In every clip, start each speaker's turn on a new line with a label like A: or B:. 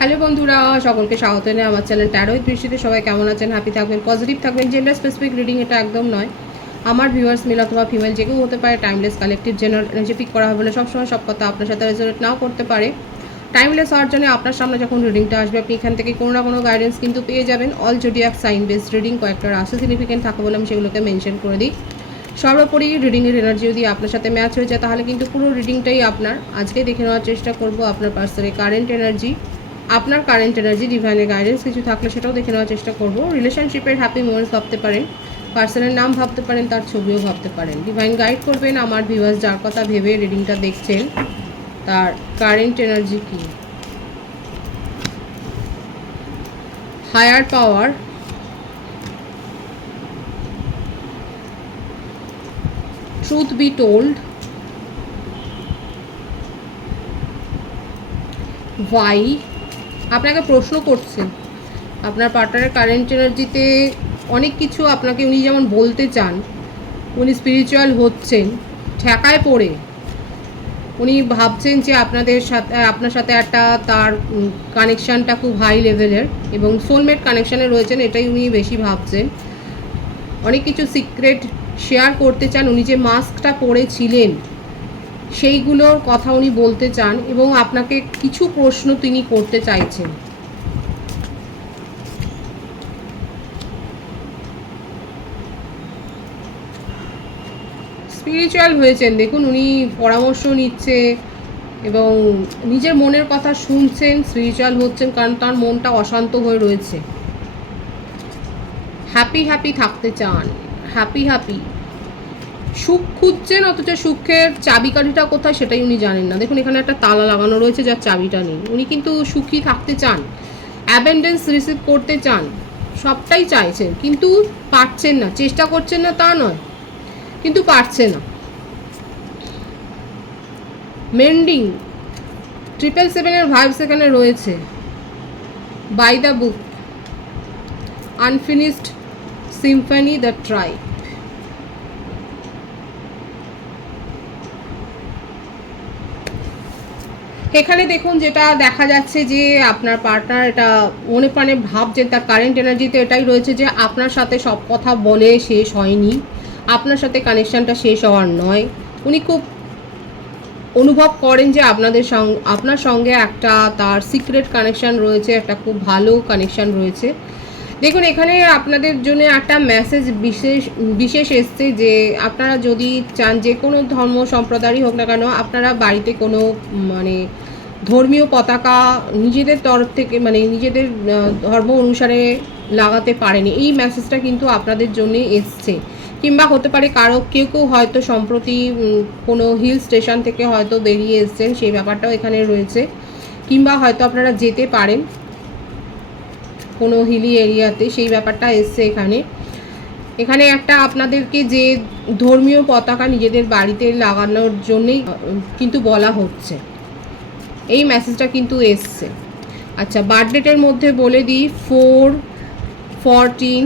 A: Hello বন্ধুরা, সকলকে স্বাগত জানাই আমার চ্যানেল ট্যারোই দৃষ্টিতে। সবাই কেমন আছেন? হ্যাপি থাকবেন পজিটিভ থাকবেন। জেন্ডার স্পেসিফিক রিডিং এটা একদম নয়। আমার ভিউয়ার্স মিল অথবা ফিমেল যে কেউ হতে পারে timeless collective general energy pick করা হবে না সবসময় সব কথা আপনার সাথে রেজোনেট নাও করতে পারে। টাইমলেস হওয়ার জন্য আপনার সামনে যখন রিডিংটা আসবে, আপনি এখান থেকে কোনো না কোনো গাইডেন্স কিন্তু পেয়ে যাবেন। All zodiac sign based reading কয়েকটা রাশি সিগনিফিকেন্ট থাকে বলে আমি সেগুলোকে মেনশন করে দিই। সর্বোপরি রিডিংয়ের এনার্জি যদি আপনার সাথে ম্যাচ হয়ে যায়, তাহলে কিন্তু পুরো রিডিংটাই আপনার। আজকে দেখে নেওয়ার চেষ্টা করব আপনার পার্সনের কারেন্ট এনার্জি আপনার কারেন্ট এনার্জি ডিভাইনের গাইডেন্স কিছু থাকলে সেটাও দেখে নেওয়ার চেষ্টা করব। রিলেশনশিপের হ্যাপি মোমেন্টস ভাবতে পারেন পার্সনের নাম ভাবতে পারেন, তার ছবিও ভাবতে পারেন। ডিভাইন গাইড করবেন আমার ভিউয়ার্স যার কথা ভেবে রিডিংটা দেখছেন, তার কারেন্ট এনার্জি কি? Higher power truth be told why আপনাকে প্রশ্ন করছেন আপনার পার্টনারের কারেন্ট এনার্জিতে অনেক কিছু আপনাকে উনি যেমন বলতে চান, উনি স্পিরিচুয়াল হচ্ছেন, ঠেকায় পড়ে। উনি ভাবছেন যে আপনাদের সাথে, আপনার সাথে একটা তার কানেকশানটা খুব হাই লেভেলের এবং সোলমেট কানেকশানে রয়েছেন, এটাই উনি বেশি ভাবছেন। অনেক কিছু সিক্রেট শেয়ার করতে চান, উনি যে মাস্কটা পরেছিলেন সেইগুলোর কথা উনি বলতে চান এবং আপনাকে কিছু প্রশ্ন তিনি করতে চাইছেন। স্পিরিচুয়াল হয়েছেন, দেখুন উনি পরামর্শ নিচ্ছে এবং নিজের মনের কথা শুনছেন স্পিরিচুয়াল হচ্ছেন কারণ তার মনটা অশান্ত হয়ে রয়েছে। হ্যাপি হ্যাপি থাকতে চান হ্যাপি হ্যাপি সুখ খুঁজছেন, অথচ সুখের চাবিকাঠিটা কোথায় সেটাই উনি জানেন না। দেখুন, এখানে একটা তালা লাগানো রয়েছে যার চাবিটা নেই। উনি কিন্তু সুখী থাকতে চান অ্যাবেন্ডেন্স রিসিভ করতে চান, সবটাই চাইছেন, কিন্তু পারছেন না। চেষ্টা করছেন না তা নয়, কিন্তু পারছে না। মেন্ডিং ট্রিপল সেভেনের ভাইব সেখানে রয়েছে। By the book unfinished symphony the try এখানে দেখুন যেটা দেখা যাচ্ছে যে আপনার পার্টনার এটা মনে প্রাণে ভাবছেন তার কারেন্ট এনার্জিতে এটাই রয়েছে যে আপনার সাথে সব কথা বলে শেষ হয়নি। আপনার সাথে কানেকশানটা শেষ হওয়ার নয়। উনি খুব অনুভব করেন যে আপনাদের আপনার সঙ্গে একটা তার সিক্রেট কানেকশান রয়েছে, একটা খুব ভালো কানেকশান রয়েছে। দেখুন, এখানে আপনাদের জন্য একটা মেসেজ বিশেষ বিশেষ এসছে যে আপনারা যদি চান যে কোনো ধর্ম সম্প্রদায়ই হোক না কেন, আপনারা বাড়িতে কোনো মানে ধর্মীয় পতাকা নিজেদের তরফ থেকে মানে নিজেদের ধর্ম অনুসারে লাগাতে পারেনি। এই মেসেজটা কিন্তু আপনাদের জন্য এসছে। কিংবা হতে পারে কারও, কেউ কেউ হয়তো সম্প্রতি কোনো হিল স্টেশন থেকে হয়তো বেরিয়ে এসছেন সেই ব্যাপারটাও এখানে রয়েছে। কিংবা হয়তো আপনারা যেতে পারেন। কোনো হিলি এরিয়াতে সেই ব্যাপারটা এসছে এখানে। এখানে একটা আপনাদেরকে যে ধর্মীয় পতাকা নিজেদের বাড়িতে লাগানোর জন্যেই, কিন্তু বলা হচ্ছে। এই মেসেজটা কিন্তু এসছে। আচ্ছা বার্থডেটের মধ্যে বলে দিই four fourteen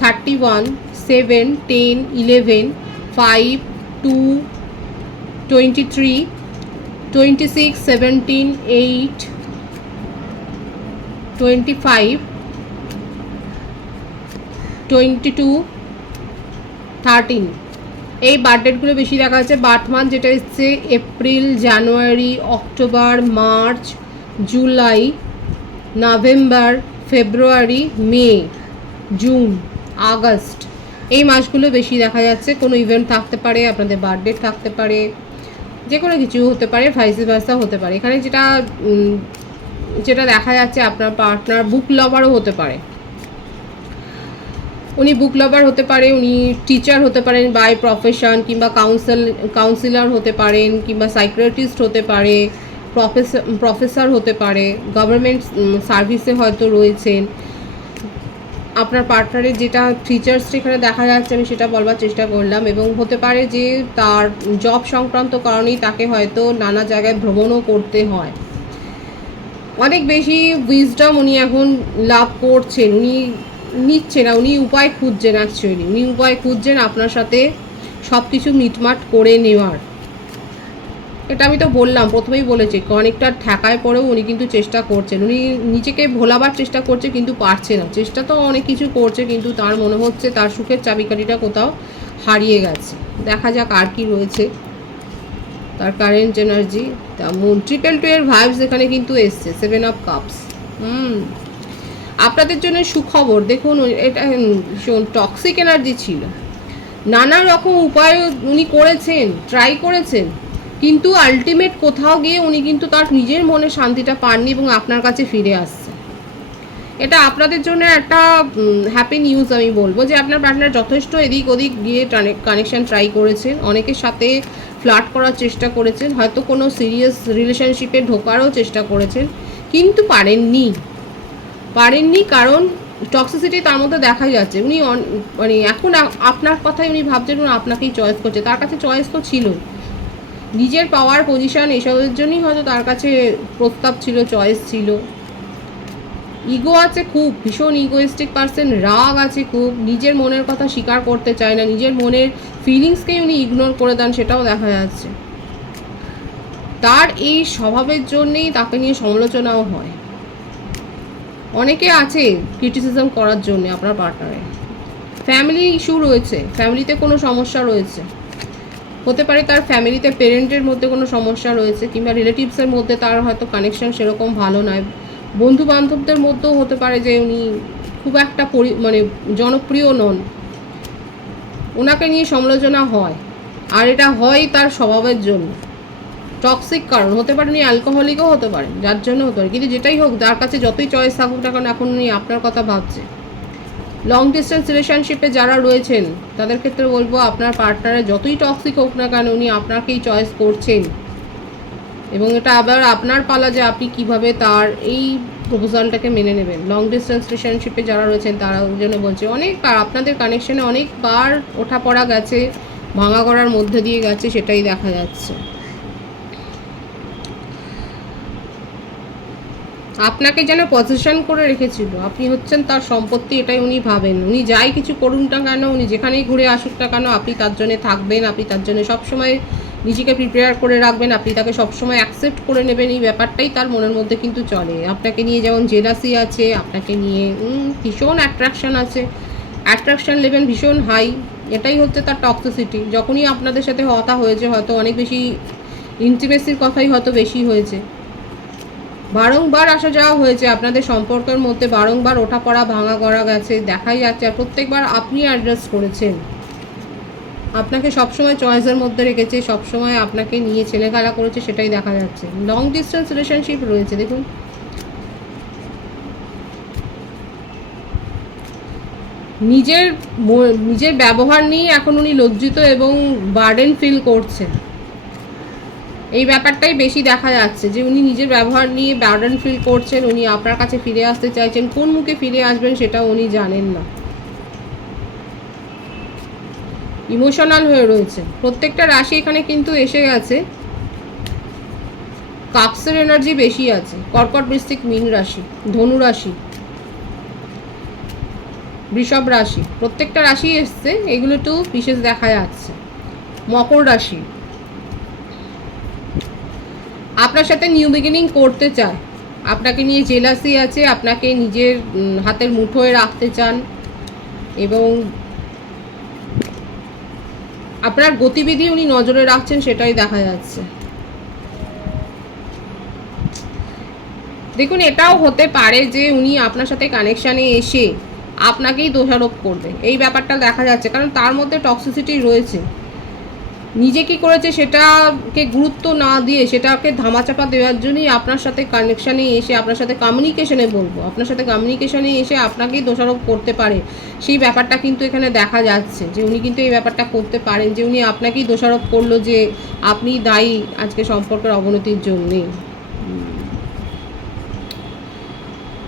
A: thirty one seven ten eleven five two twenty three twenty six seventeen eight twenty five twenty two thirteen এই বার্থডেটগুলো বেশি দেখা যাচ্ছে বার্থ মান্থ যেটা এসছে April January October March July November February May June August এই মাসগুলো বেশি দেখা যাচ্ছে। কোনো ইভেন্ট থাকতে পারে, আপনাদের বার্থডে থাকতে পারে যে কোনো কিছু হতে পারে ভাইসি ভার্সা হতে পারে। এখানে যেটা যেটা দেখা যাচ্ছে আপনার পার্টনার বুক লভারও হতে পারে। উনি বুক লভার হতে পারে, উনি টিচার হতে পারেন বাই প্রফেশন কিংবা কাউন্সিল কাউন্সিলর হতে পারেন কিংবা সাইক্রেটিস্ট হতে পারে প্রফেসর প্রফেসর হতে পারে গভর্নমেন্ট সার্ভিসে হয়তো রয়েছেন। আপনার পার্টনারের যেটা ফিচার্স এখানে দেখা যাচ্ছে, আমি সেটা বলবার চেষ্টা করলাম এবং হতে পারে যে তার জব সংক্রান্ত কারণেই তাকে হয়তো নানা জায়গায় ভ্রমণও করতে হয়। অনেক বেশি উইজডম উনি এখন লাভ করছেন। উনি নিচ্ছে না, উনি উপায় খুঁজছেন অ্যাকচুয়ালি উনি উপায় খুঁজছেন আপনার সাথে সব কিছু মিটমাট করে নেওয়ার। এটা আমি তো বললাম, প্রথমেই বলেছি অনেকটা ঠেকায় পরেও উনি কিন্তু চেষ্টা করছেন। উনি নিজেকে ভোলাবার চেষ্টা করছে কিন্তু পারছে না। চেষ্টা তো অনেক কিছু করছে কিন্তু তার মনে হচ্ছে তার সুখের চাবিকাঠিটা কোথাও হারিয়ে গেছে। দেখা যাক আর কি রয়েছে তার কারেন্ট এনার্জি তা মুন ট্রিপল টু এর ভাইবস এখানে কিন্তু এসছে সেভেন অফ কাপস হুম। আপনাদের জন্য সুখবর, দেখুন, এটা টক্সিক এনার্জি ছিল। নানা রকম উপায় উনি করেছেন ট্রাই করেছেন, কিন্তু আলটিমেট কোথাও গিয়ে উনি কিন্তু তার নিজের মনে শান্তিটা পাননি এবং আপনার কাছে ফিরে আসছে। এটা আপনাদের জন্য একটা হ্যাপি নিউজ আমি বলব যে আপনার পার্টনার যথেষ্ট এদিক ওদিক গিয়ে কানেকশন ট্রাই করেছেন। অনেকের সাথে ফ্লার্ট করার চেষ্টা করেছেন, হয়তো কোনো সিরিয়াস রিলেশনশিপে ঢোকারও চেষ্টা করেছেন, কিন্তু পারেননি। পারেননি কারণ টক্সিসিটি তার মধ্যে দেখা যাচ্ছে। উনি মানে এখন আপনার কথাই উনি ভাবছেন, উনি আপনাকেই চয়েস করছে। তার কাছে চয়েস তো ছিল। নিজের পাওয়ার পজিশন এসবের জন্যই হয়তো তার কাছে প্রস্তাব ছিল চয়েস ছিল। ইগো আছে খুব, ভীষণ ইগোয়েস্টিক পার্সন রাগ আছে খুব, নিজের মনের কথা স্বীকার করতে চায় না, নিজের মনের ফিলিংসকেই উনি ইগনোর করে দেন সেটাও দেখা যাচ্ছে। তার এই স্বভাবের জন্যেই তাকে নিয়ে সমালোচনাও হয়। অনেকে আছে ক্রিটিসিজম করার জন্য আপনার পার্টনারের ফ্যামিলি ইস্যু রয়েছে ফ্যামিলিতে কোনো সমস্যা রয়েছে। হতে পারে তার ফ্যামিলিতে পেরেন্টের মধ্যে কোনো সমস্যা রয়েছে, কিংবা রিলেটিভসের মধ্যে তার হয়তো কানেকশন সেরকম ভালো নয়। বন্ধু বান্ধবদের মধ্যেও হতে পারে যে উনি খুব একটা পরি মানে জনপ্রিয় নন। ওনাকে নিয়ে সমালোচনা হয়। আর এটা হয় তার স্বভাবের জন্য। টক্সিক কারণ। হতে পারে উনি অ্যালকোহলিকও হতে পারেন, যার জন্য হতে পারে। কিন্তু যেটাই হোক, যার কাছে যতই চয়েস থাকুক না কারণ এখন উনি আপনার কথা ভাবছে। লং ডিস্টেন্স রিলেশনশিপে যারা রয়েছেন, তাদের ক্ষেত্রে বলব আপনার পার্টনারে যতই টক্সিক হোক না কেন, উনি আপনাকেই চয়েস করছেন। এবং এটা আবার আপনার পালা যে আপনি কীভাবে তার এই প্রপোজালটাকে মেনে নেবেন। লং ডিস্টেন্স রিলেশনশিপে যারা রয়েছেন, তারা ওই জন্য বলছে অনেকবার আপনাদের কানেকশনে অনেকবার ওঠা পড়া গেছে, ভাঙা করার মধ্যে দিয়ে গেছে, সেটাই দেখা যাচ্ছে। আপনাকে যেন পজিশন করে রেখেছিল, আপনি হচ্ছেন তার সম্পত্তি, এটাই উনি ভাবেন। উনি যাই কিছু করুন না কেন, উনি যেখানেই ঘুরে আসুক না কেন, আপনি তার জন্য থাকবেন, আপনি তার জন্য সবসময় নিজেকে প্রিপেয়ার করে রাখবেন, আপনি তাকে সবসময় অ্যাকসেপ্ট করে নেবেন, এই ব্যাপারটাই তার মনের মধ্যে কিন্তু চলে। আপনাকে নিয়ে যেমন জেলাসি আছে, আপনাকে নিয়ে ভীষণ অ্যাট্রাকশন আছে। অ্যাট্রাকশন লেভেল ভীষণ হাই এটাই হচ্ছে তার টক্সিসিটি যখনই আপনাদের সাথে হতা হয়েছে, হয়তো অনেক বেশি ইন্টিমেসির কথাই হয়তো বেশি হয়েছে। বারংবার আসা যাওয়া হয়েছে, আপনাদের সম্পর্কের মধ্যে বারংবার ওঠা পড়া, ভাঙা করা গেছে, দেখাই যাচ্ছে আর প্রত্যেকবার আপনি অ্যাড্রেস করেছেন। আপনাকে সবসময় চয়েসের মধ্যে রেখেছে, সবসময় আপনাকে নিয়ে ছেলে খেলা করেছে, সেটাই দেখা যাচ্ছে। লং ডিস্টেন্স রিলেশনশিপ রয়েছে, দেখুন। নিজের নিজের ব্যবহার নিয়ে এখন উনি লজ্জিত এবং বার্ডেন ফিল করছেন। এই ব্যাপারটাই বেশি দেখা যাচ্ছে যে উনি নিজের ব্যবহার নিয়ে বার্ডেন ফিল করছেন, উনি আপনার কাছে ফিরে আসতে চাইছেন, কোন মুখে ফিরে আসবেন সেটা উনি জানেন না। ইমোশনাল হয়ে রয়েছে। প্রত্যেকটা রাশি এখানে কিন্তু এসে গেছে। কাপসের এনার্জি বেশি আছে। কর্কট বৃশ্চিক মীন রাশি, ধনু রাশি, বৃষভ রাশি, প্রত্যেকটা রাশি এসছে, এগুলো একটু বিশেষ দেখা যাচ্ছে। মকর রাশি, আপনার সাথে নিউ বিগিনিং করতে চায়। আপনাকে নিয়ে জেলাসি আছে, আপনাকে নিজের হাতের মুঠোয় রাখতে চান এবং আপনার গতিবিধি উনি নজরে রাখছেন, সেটাই দেখা যাচ্ছে। দেখুন, এটাও হতে পারে যে উনি আপনার সাথে কানেকশানে এসে আপনাকেই দোষারোপ করবে। এই ব্যাপারটা দেখা যাচ্ছে, কারণ তার মধ্যে টক্সিসিটি রয়েছে। নিজে কি করেছে সেটাকে গুরুত্ব না দিয়ে সেটাকে ধামাচাপা দেওয়ার জন্যই আপনার সাথে কানেকশানে এসে, আপনার সাথে কমিউনিকেশনে বলব। আপনার সাথে কমিউনিকেশনে এসে আপনাকেই দোষারোপ করতে পারে। সেই ব্যাপারটা কিন্তু এখানে দেখা যাচ্ছে যে উনি কিন্তু এই ব্যাপারটা করতে পারেন যে উনি আপনাকেই দোষারোপ করল যে আপনি দায়ী আজকে সম্পর্কের অবনতির জন্যে।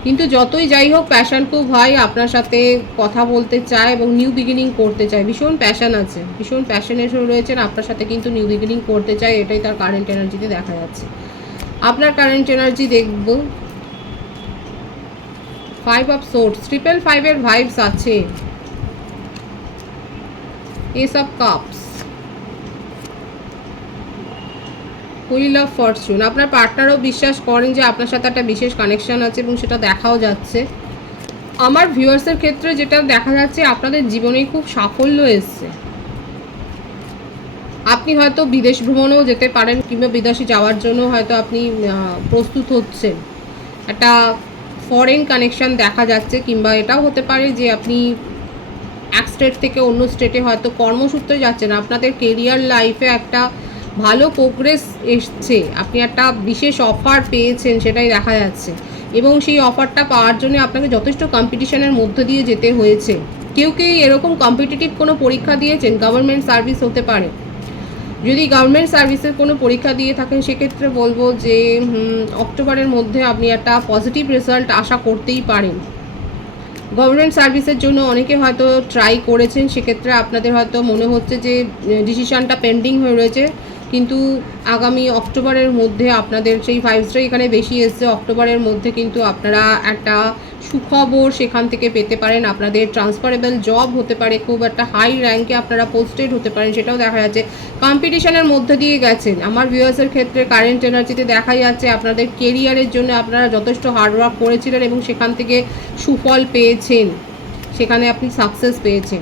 A: কিন্তু যতই যাই হোক প্যাশন খুব হয়, আপনার সাথে কথা বলতে চায় এবং নিউ বিগিনিং করতে চায়। ভীষণ প্যাশন আছে, ভীষণ প্যাশনের রয়েছেন, আপনার সাথে কিন্তু নিউ বিগিনিং করতে চায়, এটাই তার কারেন্ট এনার্জিতে দেখা যাচ্ছে। আপনার কারেন্ট এনার্জি দেখব। ফাইভ অফ সোর্স ট্রিপল ফাইভের ভাইবস আছে। Ace of cups wheel of fortune. আপনার পার্টনারও বিশ্বাস করেন যে আপনার সাথে একটা বিশেষ কানেকশন আছে এবং সেটা দেখাও যাচ্ছে। আমার ভিউয়ার্সের ক্ষেত্রে যেটা দেখা যাচ্ছে, আপনাদের জীবনে খুব সাফল্য এসছে। আপনি হয়তো বিদেশ ভ্রমণেও যেতে পারেন কিংবা বিদেশে যাওয়ার জন্য হয়তো আপনি প্রস্তুত হচ্ছেন। একটা ফরেন কানেকশন দেখা যাচ্ছে কিংবা এটাও হতে পারে যে আপনি এক স্টেট থেকে অন্য স্টেটে হয়তো কর্মসূত্রে যাচ্ছেন। আপনাদের কেরিয়ার লাইফে একটা ভালো প্রোগ্রেস এসছে। আপনি একটা বিশেষ অফার পেয়েছেন, সেটাই দেখা যাচ্ছে। এবং সেই অফারটা পাওয়ার জন্য আপনাকে যথেষ্ট কম্পিটিশনের মধ্য দিয়ে যেতে হয়েছে। কেউ কেউ এরকম কম্পিটিটিভ কোনো পরীক্ষা দিয়েছেন গভর্নমেন্ট সার্ভিস হতে পারে। যদি গভর্নমেন্ট সার্ভিসের কোনো পরীক্ষা দিয়ে থাকেন, সেক্ষেত্রে বলব যে অক্টোবরের মধ্যে আপনি একটা পজিটিভ রেজাল্ট আশা করতেই পারেন। গভর্নমেন্ট সার্ভিসের জন্য অনেকে হয়তো ট্রাই করেছেন, সেক্ষেত্রে আপনাদের হয়তো মনে হচ্ছে যে ডিসিশনটা পেন্ডিং হয়ে রয়েছে। কিন্তু আগামী অক্টোবরের মধ্যে আপনাদের সেই ফাইভ স্টার এখানে বেশি এসছে। অক্টোবরের মধ্যে কিন্তু আপনারা একটা সুখবর সেখান থেকে পেতে পারেন। আপনাদের ট্রান্সফারেবল জব হতে পারে, খুব একটা হাই র্যাঙ্কে আপনারা পোস্টেড হতে পারেন, সেটাও দেখা যাচ্ছে। কম্পিটিশনের মধ্যে দিয়ে গেছেন। আমার ভিউয়ার্সের ক্ষেত্রে কারেন্ট এনার্জিতে দেখা যাচ্ছে আপনাদের কেরিয়ারের জন্য আপনারা যথেষ্ট হার্ডওয়ার্ক করেছিলেন এবং সেখান থেকে সুফল পেয়েছেন। সেখানে আপনি সাকসেস পেয়েছেন।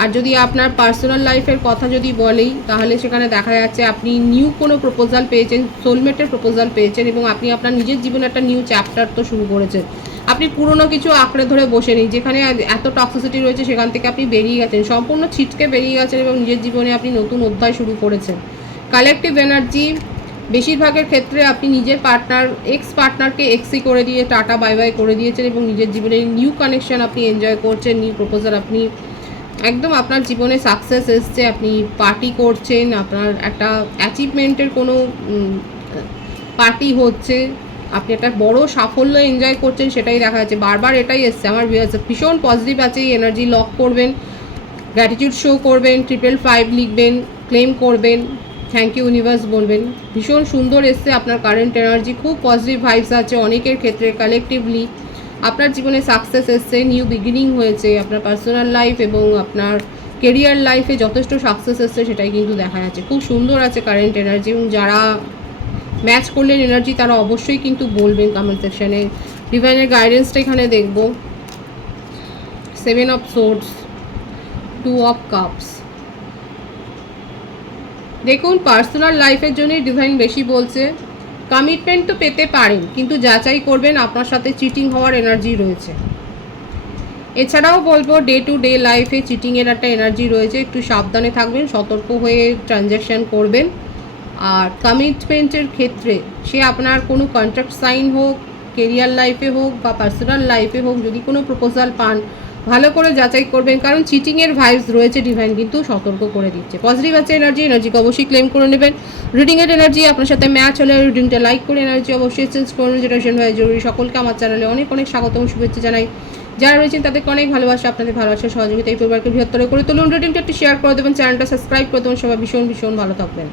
A: আর যদি আপনার পার্সোনাল লাইফের কথা যদি বলেই, তাহলে সেখানে দেখা যাচ্ছে আপনি নিউ কোনো প্রপোজাল পেয়েছেন সোলমেটের প্রপোজাল পেয়েছেন এবং আপনি আপনার নিজের জীবনে একটা নিউ চ্যাপ্টার তো শুরু করেছেন। আপনি পুরনো কিছু আঁকড়ে ধরে বসে নেই, যেখানে এত টক্সিসিটি রয়েছে সেখান থেকে আপনি বেরিয়ে গেছেন। সম্পূর্ণ ছিটকে বেরিয়ে গেছেন এবং নিজের জীবনে আপনি নতুন অধ্যায় শুরু করেছেন। কালেকটিভ এনার্জি বেশিরভাগের ক্ষেত্রে আপনি নিজের পার্টনার এক্স পার্টনারকে এক্সি করে দিয়ে টাটা বাই বাই করে দিয়েছেন এবং নিজের জীবনে নিউ কানেকশন আপনি এনজয় করছেন নিউ প্রপোজাল আপনি একদম আপনার জীবনে সাকসেস এসছে, আপনি পার্টি করছেন, আপনার একটা অ্যাচিভমেন্টের কোনো পার্টি হচ্ছে, আপনি একটা বড় সাফল্য এনজয় করছেন, সেটাই দেখা যাচ্ছে। বারবার এটাই এসছে আমার ভীষণ পজিটিভ আছে এই এনার্জি লক করবেন গ্র্যাটিটিউড শো করবেন ট্রিপল ফাইভ লিখবেন ক্লেম করবেন থ্যাংক ইউ ইউনিভার্স বলবেন। ভীষণ সুন্দর এসছে আপনার কারেন্ট এনার্জি খুব পজিটিভ ভাইবস আছে অনেকের ক্ষেত্রে কালেকটিভলি আপনার জীবনে সাকসেস এসছে নিউ বিগিনিং হয়েছে, আপনার পার্সোনাল লাইফ এবং আপনার কেরিয়ার লাইফে যথেষ্ট সাকসেস এসছে সেটাই কিন্তু দেখা যাচ্ছে। খুব সুন্দর আছে কারেন্ট এনার্জি এবং যারা ম্যাচ করলেন এনার্জি তারা অবশ্যই কিন্তু বলবেন কমেন্ট সেকশানে ডিভাইনের গাইডেন্সটা এখানে দেখব। Seven of swords two of cups দেখুন পার্সোনাল লাইফের জন্যই ডিভাইন বেশি বলছে। কমিটমেন্ট তো পেতে পারেন, কিন্তু যাচাই করবেন, আপনার সাথে চিটিং হওয়ার এনার্জি রয়েছে। এছাড়াও বলব ডে টু ডে লাইফে চিটিংয়ের একটা এনার্জি রয়েছে, একটু সাবধানে থাকবেন, সতর্ক হয়ে ট্রানজ্যাকশান করবেন। আর কমিটমেন্টের ক্ষেত্রে, সে আপনার কোনো কন্ট্রাক্ট সাইন হোক কেরিয়ার লাইফে হোক বা পার্সোনাল লাইফে হোক, যদি কোনো প্রপোজাল পান ভালো করে যাচাই করবেন, কারণ চিটিংয়ের ভাইবস রয়েছে ডিভাইন কিন্তু সতর্ক করে দিচ্ছে। পজিটিভ আছে এনার্জি এনার্জিকে অবশ্যই ক্লেম করে নেবেন। রিডিংয়ের এনার্জি আপনার সাথে ম্যাচ হলে রিডিংটা লাইক করে এনার্জি অবশ্যই চেঞ্জ করুন যেটা ভাই জরুরি। সকলকে আমার চ্যানেলে অনেক অনেক স্বাগত এবং শুভেচ্ছা জানাই। যারা রয়েছেন তাদেরকে অনেক ভালোবাসা, আপনাদের ভালোবাসা সহযোগিতা এই পরিবারকে বৃহত্তর করে তুলুন। রিডিংটা একটু শেয়ার করে দেবেন চ্যানেলটা সাবস্ক্রাইব করে দেবেন। সবাই ভীষণ ভীষণ ভালো থাকবেন।